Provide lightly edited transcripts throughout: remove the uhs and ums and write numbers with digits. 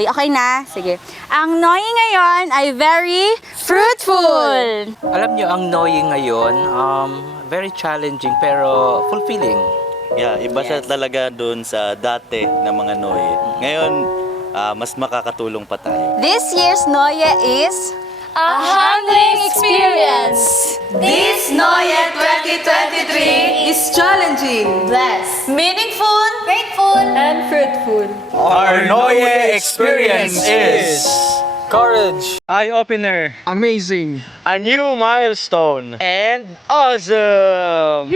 Sige, okay na? Sige. Ang Noye ngayon ay very fruitful. Alam nyo, ang Noye ngayon, very challenging pero fulfilling. Yeah, iba siya talaga dun sa dati na mga Noye. Ngayon, mas makakatulong pa tayo. This year's Noye is A humbling experience. This Noye 2023 is challenging, Blessed. meaningful, Grateful. And fruitful. Our Noye experience is Courage! eye-opener, Amazing. a new milestone, and awesome!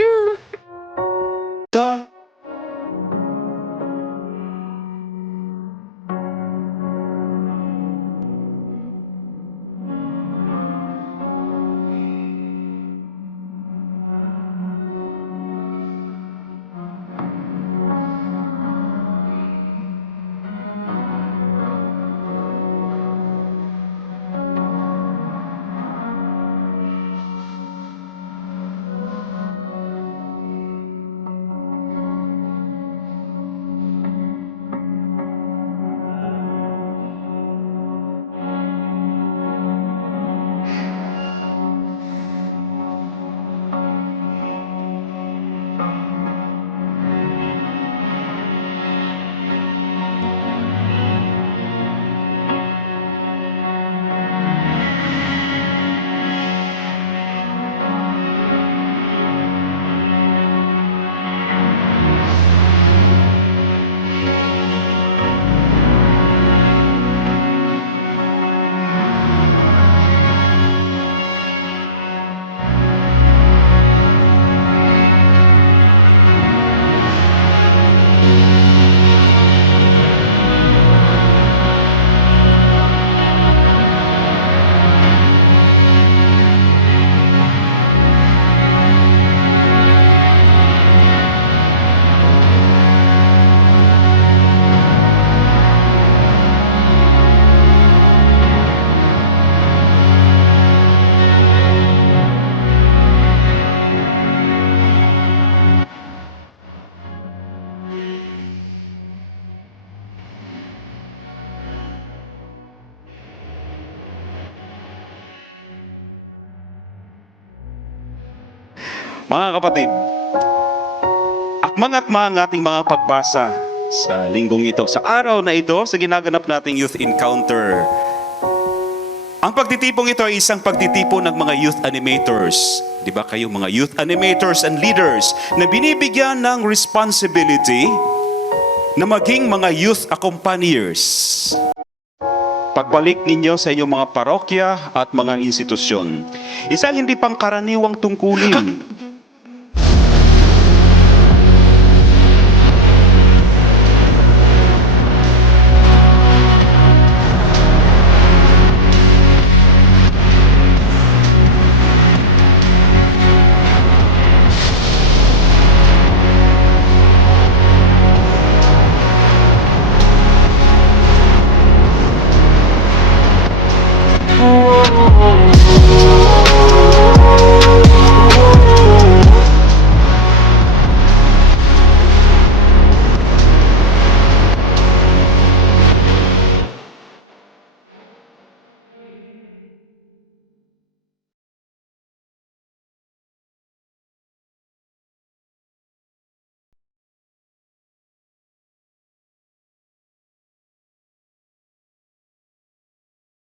Mga kapatid, akmang-akma ang ating mga pagbasa sa linggong ito, sa araw na ito, sa ginaganap nating Youth Encounter. Ang pagtitipong ito ay isang pagtitipon ng mga youth animators. Di ba kayo mga youth animators and leaders na binibigyan ng responsibility na maging mga youth accompaniers. Pagbalik ninyo sa inyong mga parokya at mga institusyon, isang hindi pangkaraniwang tungkulin.